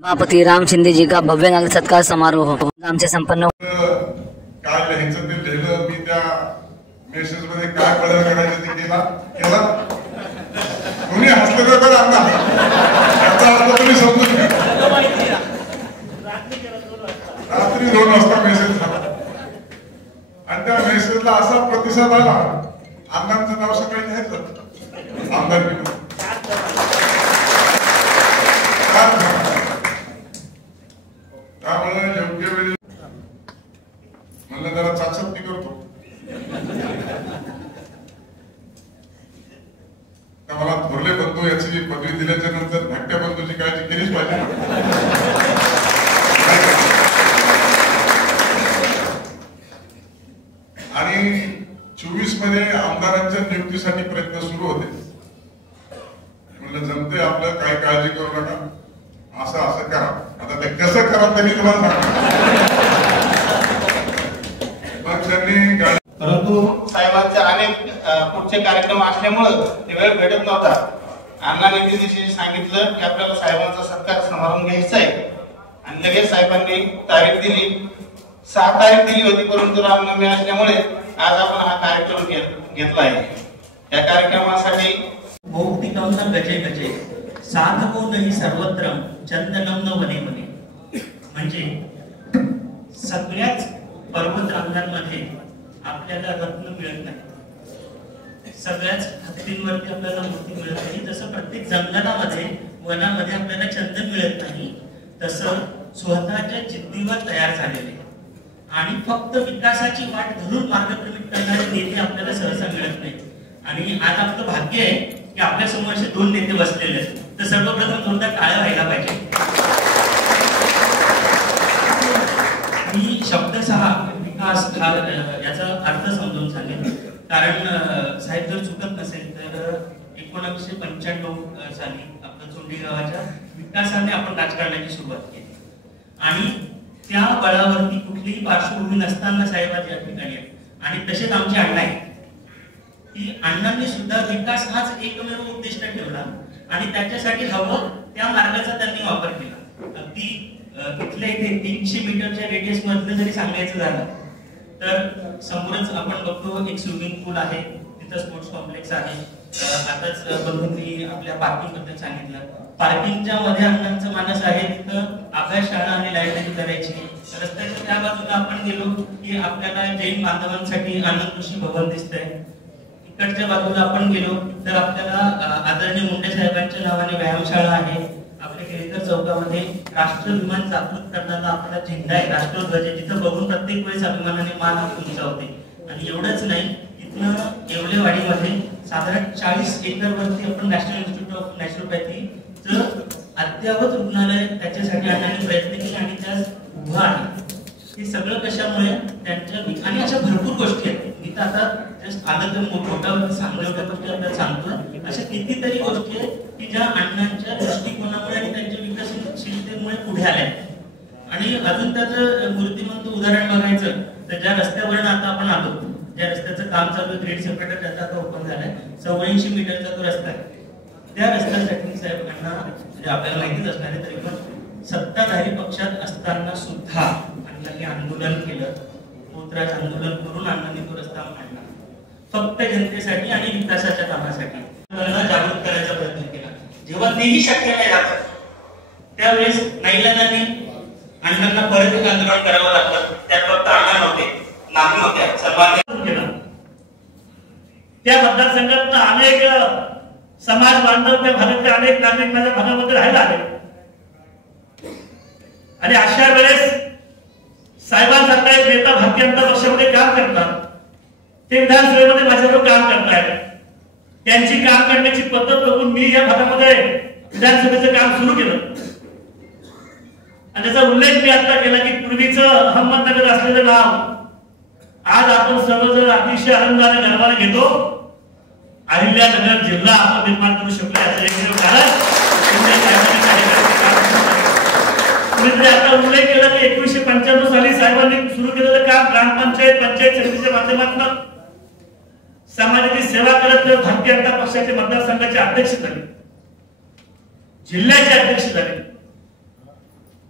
सभापति राम शिंदे जी का भव्य नागरिक सत्कार समारोह नाम से संपन्न। काल लिहायचं ते लिहिलं मी त्या मेसेज मध्ये काय बदल करायचं ते केला तुम्ही हसले तर आता याचा अर्थ तुम्ही समजून घ्या। रात्री 2 वाजता मेसेज झाला आणि त्या मेसेजला असा प्रतिसाद आला आमदारांचं नाव सकाळी जाहीर झालं आमदार त्यामुळे योग्य वेळी म्हणलं जरा चाचपणी करतो मला थोरले बंधू याची पदवी दिल्याच्या नंतर धाकट्या बंधूची काळजी केलीच पाहिजे। आणि 24 मध्ये आमदारांच्या नियुक्तीसाठी प्रयत्न सुरू होते। म्हणलं जमते आपलं काय काळजी करू नका असं करा। आता ते कसं करा ते मी तुम्हाला सांगतो। मग त्यांनी परंतु साहेबांचे अनेक पुढचे कार्यक्रम असल्यामुळे ते वेळ भेटत नव्हता। अण्णांनी त्या दिवशी सांगितलं की आपल्याला साहेबांचा सत्कार समारंभ घ्यायचा आहे आणि लगेच साहेबांनी तारीख दिली 6 तारीख दिली होती परंतु रामनवमी असल्यामुळे आज आपण हा कार्यक्रम घेतला आहे। या कार्यक्रमासाठी भौतिकम न गजे गजे साधको नाही सर्वत्र चंदनम न वने वने म्हणजे सगळ्याच पर्वतरांगांमध्ये आपल्याला रत्न मिळत नाही, सगळ्याच हत्तींवरती आपल्याला मोती मिळत नाही। जसं प्रत्येक जंगलामध्ये वनामध्ये आपल्याला चंदन मिळत नाही तसं स्वतःच्या जिद्दीवर तयार झालेले आणि फक्त विकासाची वाट धरून मार्गक्रमित करणारे नेते आपल्याला सहसा मिळत नाही। आणि आज आपलं भाग्य आहे की आपल्या समोर असे 2 नेते बसलेले आहेत। तर सर्वप्रथम जोरदार टाळ्या व्हायला पाहिजे। मी शब्दशः विकास याचा अर्थ समजून सांगेन कारण साहेब जर चुकत नसेल तर 1995 साली आपल्या चोंडी गावाच्या विकासाने आपण राजकारणाची सुरुवात केली आणि त्या बळावरती कुठलीही पार्श्वभूमी नसताना साहेब आज या ठिकाणी आहेत। आणि तसेच आमचे अण्णा आहेत की अण्णांनी सुद्धा विकास हाच एकमेव उद्दिष्ट ठेवला आणि त्याच्यासाठी हवं त्या मार्गाचा त्यांनी वापर केला। अगदी तिथल्या इथे 300 मीटरच्या रेडियस मध्ये जरी सांगायचं झालं तर समोरच आपण बघतो एक स्विमिंग पूल आहे, तिथं स्पोर्ट्स कॉम्प्लेक्स आहे। आताच बंधूंनी आपल्या पार्किंग बद्दल सांगितलं, पार्किंगच्या मध्ये अण्णांचं मानस आहे तिथं अभ्यास शाळा आणि लायब्ररी करायची। रस्त्याच्या त्या बाजूला आपण गेलो की आपल्याला जैन बांधवांसाठी आनंद कृषी भवन दिसतंय। इकडच्या बाजूला आपण गेलो तर आपल्याला आदरणीय मुंडे साहेबांच्या नावाने व्यायामशाळा आहे। आपल्या केळकर चौकामध्ये राष्ट्रविमान जागृत करण्याचा आपला झेंडा आहे, राष्ट्रध्वज, जिथं बघून प्रत्येक वेळेस अभिमानाने मान उंचावते। आणि एवढंच नाही, इथनं येवलेवाडीमध्ये साधारण 40 एकर वरती आपण नॅशनल इन्स्टिट्यूट ऑफ नॅचरोपॅथीचं अद्ययावत रुग्णालय त्याच्यासाठी आणण्याचे प्रयत्न केले आणि त्यास उभा आहे। हे सगळं कशामुळे त्यांच्या आणि अशा भरपूर गोष्टी आहेत। मी तर आता जस्ट आलं तर मोठ्या सांगण्याच्या गोष्टी आपल्याला सांगतो, अशा कितीतरी गोष्टी आहेत की ज्या अण्णांच्या दृष्टिकोनामुळे आणि त्यांच्या विकसनशीलतेमुळे पुढे आल्या। आणि अजून त्याचं मूर्तिमंत उदाहरण बघायचं तर ज्या रस्त्यावरून आता आपण आलो, ज्या रस्त्याचं काम चालू आहे, ग्रेड सेपरेटर त्याचा आता ओपन झालाय, 84 मीटरचा तो रस्ता आहे। त्या रस्त्यासाठी साहेबांना म्हणजे आपल्याला माहितीच असणार आहे तरी पण सत्ताधारी पक्षात असताना सुद्धा अण्णांनी आंदोलन केलं, पोतराज आंदोलन करून अण्णांनी तो रस्ता काढला फक्त जनतेसाठी आणि विकासाच्या कामासाठी जागृत करायचा प्रयत्न केला। जेव्हा तेही शक्य नाही झालं त्यावेळेस नाईलाजाने अण्णांना परत एक आंदोलन करावं लागलं। त्यात फक्त अण्णा नव्हते, नाही होत्या, सर्वांनी केलं। त्या मतदारसंघात अनेक समाज बांधव त्या भागातले अनेक नागरिक माझ्या भागामध्ये राहायला आले आणि अशा वेळेस साहेबांसारखा एक नेता भारतीय जनता पक्षामध्ये काम करतात, ते विधानसभेमध्ये माझ्याबरोबर काम करतायत। त्यांची काम करण्याची पद्धत बघून मी या भागामध्ये विधानसभेचं काम सुरू केलं आणि त्याचा उल्लेख मी आता केला की पूर्वीचं अहमदनगर असलेलं नाव आज आपण सर्वजण अतिशय आनंदाने गर्वाने घेतो। अहिल्यानगर जिल्हा आपण निर्माण करू शकलो याचं एकमेव कारण मी आता उल्लेख केला की 1995 साली साहेबांनी सुरू केलेलं काम ग्रामपंचायत पंचायत समितीच्या माध्यमातून समाजाची सेवा करत भारतीय जनता पक्षाचे मतदारसंघाचे अध्यक्ष झाले, जिल्ह्याचे अध्यक्ष झाले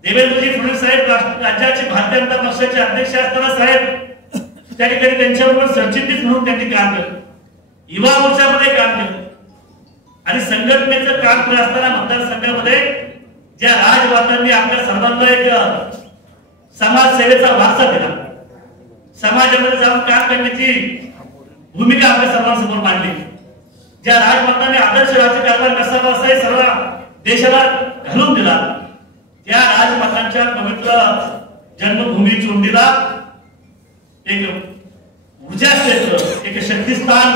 देवेंद्रजी फडणवीस साहेब राज्याचे भारतीय जनता पक्षाचे अध्यक्ष असताना साहेब त्या ठिकाणी त्यांच्याबरोबर सरचिटणीस म्हणून त्यांनी काम केलं, युवा मोर्चामध्ये काम केलं आणि संघटनेचं काम करत असताना मतदारसंघामध्ये ज्या राजमातांनी आपल्या सर्वांना एक समाजसेवेचा वारसा दिला, समाजामध्ये जाऊन काम करण्याची भूमिका आपल्या सर्वांसमोर मांडली, ज्या राजमातांनी आदर्श राजकारभार कसा असा हे सर्व देशाला घालून दिला, त्या राजमातांच्या पवित्र जन्मभूमी चोंडीला एक ऊर्जा क्षेत्र, एक शक्तिस्थान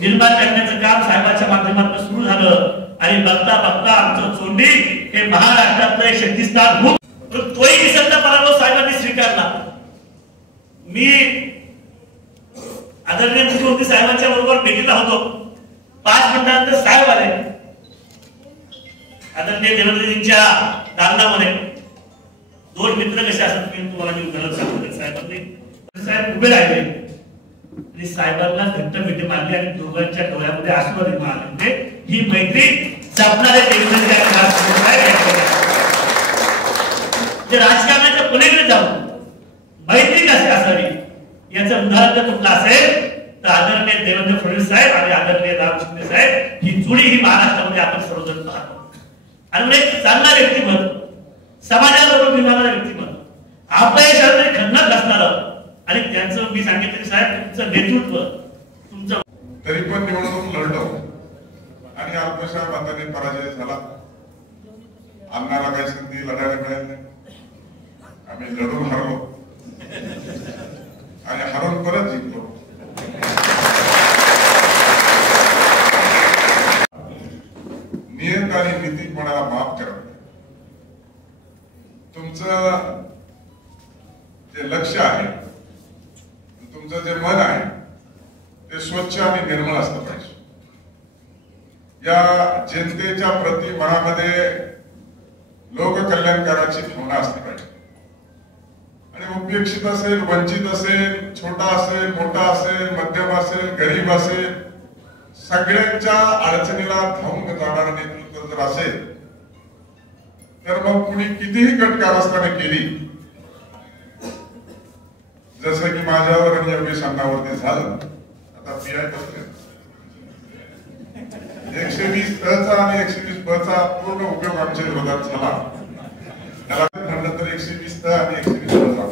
निर्माण करण्याचं काम साहेबांच्या माध्यमातून सुरू झालं आणि बघता बघता आमचं चोंडी हे महाराष्ट्रातलं एक शक्तिस्थान होऊन तोही निसर्ग पराभव साहेबांनी स्वीकारला. मी आदरणीय मुख्यमंत्री साहेबांच्या बरोबर भेटीला होतो. 5 मिनिटांनंतर साहेब आले आदरणीय देवेंद्रजींच्या दालनामध्ये. 2 मित्र कसे असतात मी तुम्हाला मी गलत सांगतो. साहेब उभे राहिले आणि साहेबांना घट्ट मिठी मारली आणि दोघांच्या डोळ्यामध्ये अश्रू निर्माण. ही मैत्री जपणारे राजकारणाच्या पलीकडे जाऊन मैत्री कशी असावी याचं उदाहरण जर तुमचं असेल तर आदरणीय देवेंद्र फडणवीस साहेब आणि आदरणीय राम शिंदे साहेब ही जोडी ही महाराष्ट्रामध्ये आपण सर्वजण पाहतो. आणि एक चांगला व्यक्तिमत्व, समाजाबरोबर निभावणारा व्यक्तिमत्व, आपल्या शहरात खदनात असणारं आणि त्यांचं मी सांगितलं साहेब तुमचं नेतृत्व तुमचं. तरी पण निवडणूक लढलो आणि अल्पशा मताने पराजय झाला. आम्हाला काही संधी लढायला मिळाली नाही. आम्ही लढून हरलो आणि हरून परत जिंकलो. नियत आणि नीती कोणाला माफ करत नाही. तुमचं जे लक्ष आहे, तुमचं जे मन आहे ते स्वच्छ आणि निर्मळ असलं पाहिजे. या जनतेच्या प्रति मनामध्ये लोककल्याणकाराची भावना असली पाहिजे आणि उपेक्षित असेल, वंचित असेल, छोटा असेल, मोठा असेल, मध्यम असेल, गरीब असेल, सगळ्यांच्या अडचणीला धावून जाणारं नेतृत्व जर असेल तर मग कुणी कितीही कटकारस्थाने केली, जसं की माझ्यावर आणि योगेश अण्णावरती झालं. आता पीआय बसले 120 चा आणि 120 ब चा पूर्ण उपयोग आमच्या विरोधात झाला. त्याला म्हणलं तर 120 आणि 120 ब चा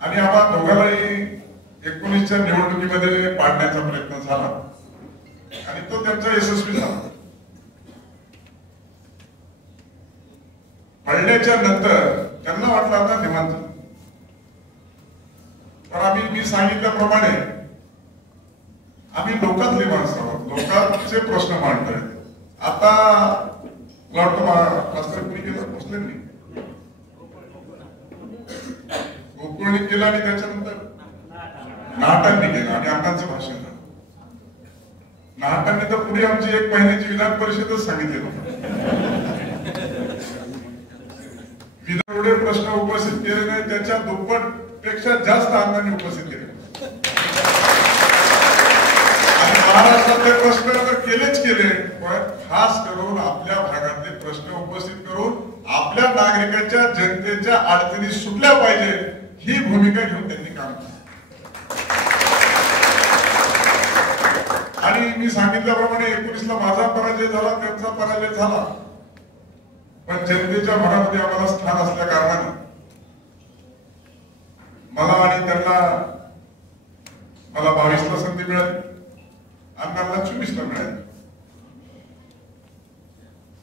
आणि आम्हा दोघांनाही 19च्या निवडणुकीमध्ये पाडण्याचा प्रयत्न झाला आणि तो त्यांचा यशस्वी झाला. पडल्याच्या नंतर त्यांना वाटलं आता निवांत, पण मी सांगितल्याप्रमाणे आम्ही लोकातले माणसं आहोत, लोकांचे प्रश्न मांडतोय. आता मास्तर कुणी केलं, मुस्लिमनी गोकुळनी केलं आणि त्याच्यानंतर नाटांनी केलं आणि अण्णांचं भाषण झालं. नाटांनी तर पुढे आमची 1 महिन्याची विधान परिषदच सांगितली नव्हती. एवढे प्रश्न उपस्थित केले नाही, त्याच्या दुप्पट पेक्षा जास्त अण्णांनी उपस्थित केले आणि महाराष्ट्रातले प्रश्न तर केलेच केले, पण खास करून आपल्या भागातले प्रश्न उपस्थित करून आपल्या नागरिकांच्या जनतेच्या अडचणी सुटल्या पाहिजे ही भूमिका घेऊन त्यांनी काम केलं. आणि मी सांगितल्याप्रमाणे 19ला माझा पराजय झाला, त्यांचा पराजय झाला, पण जनतेच्या मनामध्ये आम्हाला स्थान असल्या कारणाने मला आणि त्यांना मला 22ला संधी मिळाली, अण्णांना 24ला मिळाली.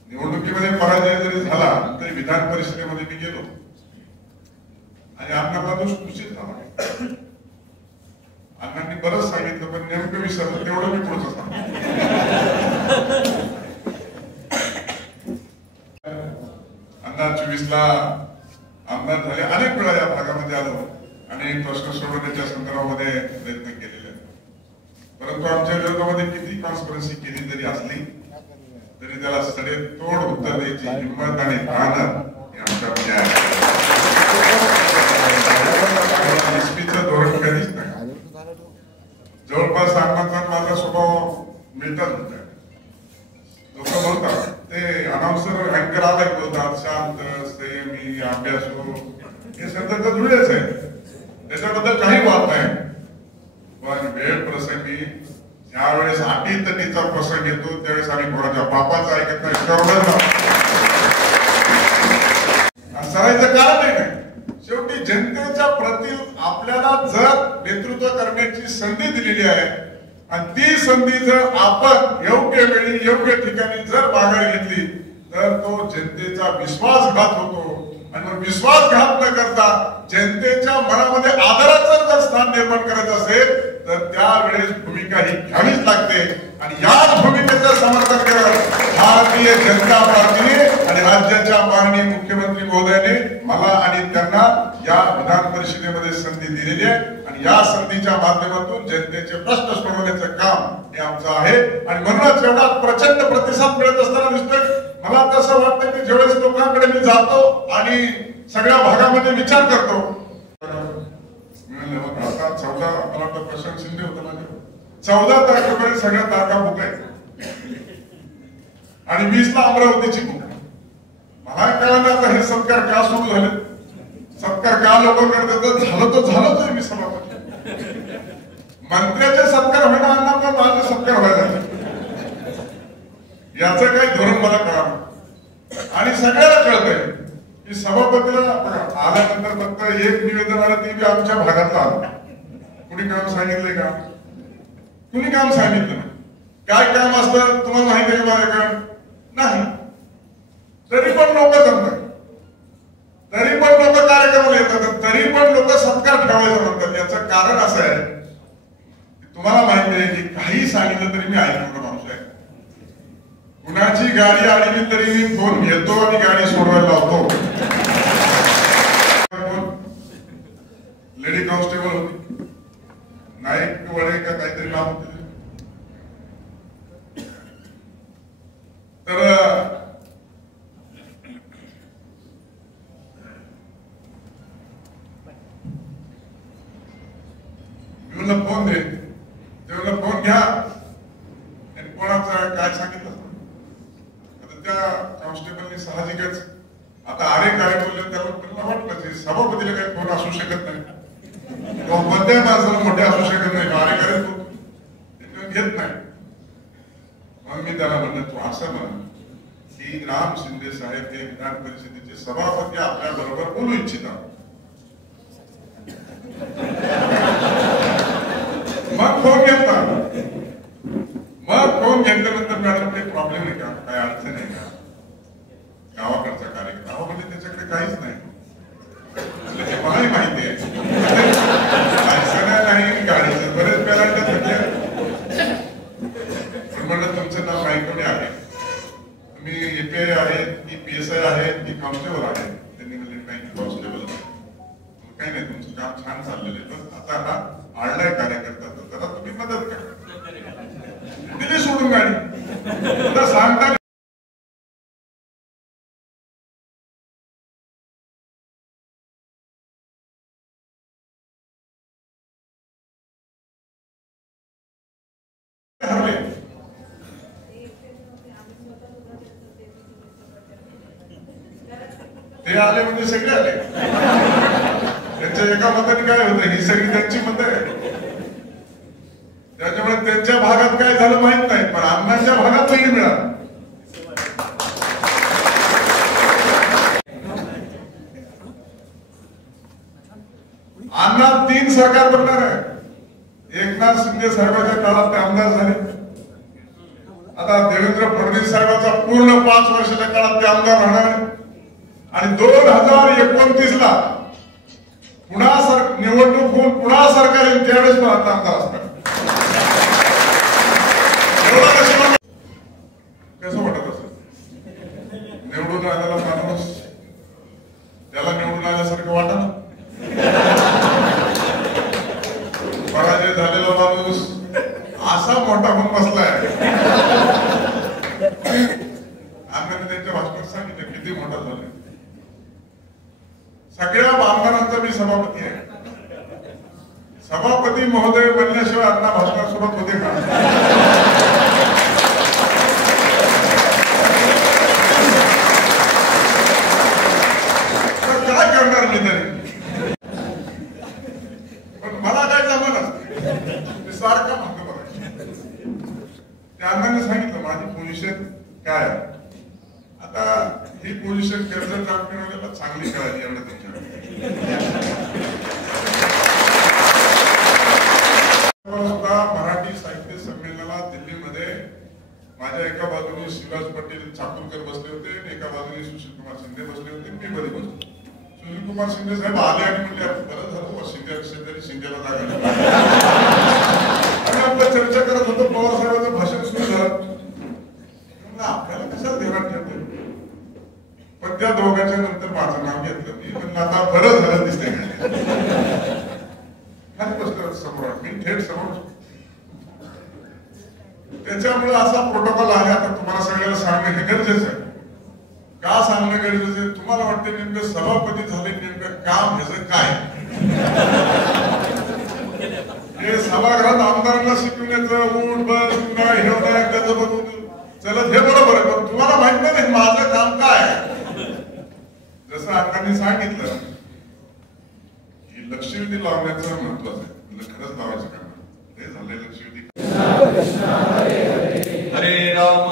निवडणुकीमध्ये पराजय जरी झाला तरी विधान परिषदेमध्ये मी गेलो आणि अण्णांना तो सूचित झाला. अण्णांनी बरंच सांगितलं पण नेमकं विसरलं, तेवढं मी पुढचं सांगितलं. अण्णा 24ला आमदार झाले, अनेक वेळा या भागामध्ये आलो आणि प्रश्न सोडवण्याच्या संदर्भामध्ये प्रयत्न केलेले, परंतु आमच्या विरोधामध्ये किती कॉन्स्पिरन्सी केली जरी असली तरी त्याला सडेतोड उत्तर द्यायची हिंमत आणि ताकद आमच्यामध्ये आहे. धोरण कधीच नाही. जवळपास अण्णांचा माझा स्वभाव मिळतात होता. लोक बोलतात ते अनाउन्सर अँकर तांबे असो, हे सगळं तर जुळलेच आहे, त्याच्याबद्दल काही वाद नाही. पण वेळ प्रसंगी ज्यावेळेस अटीतटीचा प्रसंग येतो त्यावेळेस आम्ही कोणाच्या बापाचं ऐकत नाही, सरायचं कारण नाही. शेवटी जनतेच्या प्रति आपल्याला जर नेतृत्व करण्याची संधी दिलेली आहे आणि ती संधी जर आपण योग्य वेळी योग्य ठिकाणी जर मागे घेतली तर तो जनतेचा विश्वासघात होतो. आणि मग विश्वासघात न करता जनतेच्या मनामध्ये आदराचं जर स्थान निर्माण करायचं असेल तर त्यावेळेस भूमिका ही घ्यावीच लागते. आणि याच भूमिकेचं समर्थन करत भारतीय जनता पार्टीने आणि राज्याच्या माननीय मुख्यमंत्री महोदयाने मला आणि त्यांना या विधान परिषदेमध्ये संधी दिलेली आहे. आणि या संधीच्या माध्यमातून जनतेचे प्रश्न सोडवण्याचं काम हे आमचं आहे. आणि म्हणूनच एवढा प्रचंड प्रतिसाद मिळत असताना दिसतोय. मला तसं वाटतं की ज्यावेळेस लोकांकडे मी जातो आणि सगळ्या भागामध्ये विचार करतो, आता 14 मला वाटतं प्रशांत शिंदे होतं माझे 14 तारखेपर्यंत सगळ्या तारखा बुक आहेत आणि 20 ला अमरावतीची बुक. मला कळलं आता हे सत्कार का सुरू झाले, सत्कार का लोक करतात. झालं तो झालंच आहे. मी सभापती मंत्र्याचे सत्कार होणार पण माझे सत्कार व्हायला याचं काही धोरण मला कळावं. आणि सगळ्याला कळतंय की सभापतीला आल्यानंतर फक्त एक निवेदन आलं ते बी आमच्या भागातलं आलं. कुणी काम सांगितलंय का? कुणी काम सांगितलं काय काम असतं तुम्हाला माहिती आहे माझ्याकडे नाही. तरी पण लोक जमतात, तरी पण लोक कार्यक्रमाला येतात, तरी पण लोक सत्कार ठेवायचं म्हणतात. याचं कारण असं आहे तुम्हाला माहिती आहे की काही सांगितलं तरी मी ऐकून माणूस आहे. कुणाची गाडी आली तरी मी फोन घेतो आणि गाडी सोडवायला लावतो. लेडी कॉन्स्टेबल होती, नाईक वडे का काहीतरी नाव होते. तर मी म्हणलं फोन दे, ते म्हणलं फोन घ्या आणि कोणाचं काय सांगितलं. त्या कॉन्स्टेबलने साहजिकच आता अरे काय बोलले त्याला वाटलं की सभापतीला काही फोन असू शकत नाही, कोणत्याही माणसाला मोठे असू शकत नाही, अरे काय घेत नाही. मग मी त्याला म्हणलं तू असं म्हण की राम शिंदे साहेब हे विधान परिषदेचे सभापती आपल्या बरोबर बोलू इच्छितात. मग फोन घेतला. मग फोन घेतल्यानंतर मॅडम काही प्रॉब्लेम आहे का, काय अडचण आहे का, गावाकडचा कार्यक्रम. अहो म्हणजे त्याच्याकडे काहीच नाही, मलाही माहिती आहे नाही गाडीचं बरेच पेलांचे म्हणलं तुमचं नाव माहिती आहे, तुम्ही एपीआय आहेत की पीएसआय आहेत की कॉन्स्टेबल आहेत. त्यांनी म्हणजे काही कॉन्स्टेबल काही नाही, तुमचं काम छान चाललेलं आहे, पण आता हा आडलाय कार्यकर्ता तर जरा तुम्ही मदत करा. दिली सोडून गाडी सांगता ते आले म्हणजे सगळे आले. त्यांच्या एका मताने काय होतं, ही सगळी त्यांची मतं आहे. त्याच्यामुळे त्यांच्या भागात काय झालं माहित नाही, पण अण्णांच्या भागात लीड मिळालं. अण्णा 3 सरकार बनणार आहे. एकनाथ शिंदे साहेबांच्या काळात ते आमदार झाले. आता देवेंद्र फडणवीस साहेबांचा पूर्ण 5 वर्षाच्या काळात ते आमदार राहणार. आणि 2029 ला पुन्हा निवडणूक होऊन पुन्हा सरकार येईल त्यावेळेस पण आता आमदार असणार. कसं वाटत असं निवडून आलेला माणूस त्याला निवडून आल्यासारखं वाटत ना, पराजय झालेला माणूस असा मोठा होऊन बसलाय. आम्ही त्यांच्या भाषणात सांगितलं किती मोठा झालाय. सगळ्या आमदारांचा मी सभापती आहे. सभापती महोदय बनल्याशिवाय अण्णा भाषणात सुरुवात होते का? त्या अण्णांनी सांगितलं माझी पोझिशन काय आहे. आता ही पोझिशन कर्जत तालुक्याला चांगली कळाली एवढं सुद्धा मराठी साहित्य संमेलनाला दिल्लीमध्ये माझ्या एका बाजूने शिवराज पटेल चाकूरकर बसले होते आणि एका बाजूने सुशील कुमार शिंदे बसले होते. मी मध्ये बसलो. सुशील कुमार शिंदे साहेब आले आणि म्हणले बरं झालं शिंदे शिंदेला जागा आणि आपलं चर्चा करत होतो. पवार साहेबांचं भाषण सुरू झालं. आपल्याला कशाला ध्यानात ठेवतो. पण त्या दोघांच्या नंतर माझं नाव घेतलं. मी म्हणलं आता बरं झालं दिसतंय खाली बसलं समोर. मी थेट समोर. त्याच्यामुळे असा प्रोटोकॉल आहे. आता तुम्हाला सगळ्याला सांगणं हे गरजेचं आहे. का सांगणं गरजेचं आहे. तुम्हाला वाटते नेमकं सभापती झाले नेमकं काम ह्याचं काय. हे सभागृहात आमदारांना शिकवण्याचं उठ बस पुन्हा हे होणार त्याचं बघून चलत हे बरोबर आहे. पण तुम्हाला माहित नाही माझं काम काय आहे. जसं अण्णांनी सांगितलं की लक्षवेधी लावण्याचं महत्वाचं आहे. खरंच लावायचं काम हे झालंय. लक्षवेधी हरे राम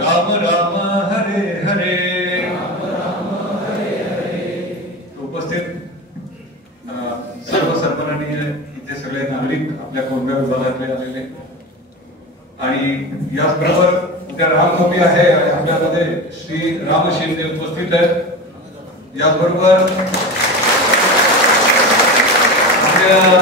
राम राम हरे हरे. उपस्थित सर्व सरपंचांनी इथे सगळे नागरिक आपल्या कोणत्या विभागातले आलेले आणि याचबरोबर उद्या रामनवमी आहे आणि आपल्यामध्ये श्री राम शिंदे उपस्थित आहेत. याचबरोबर आपल्या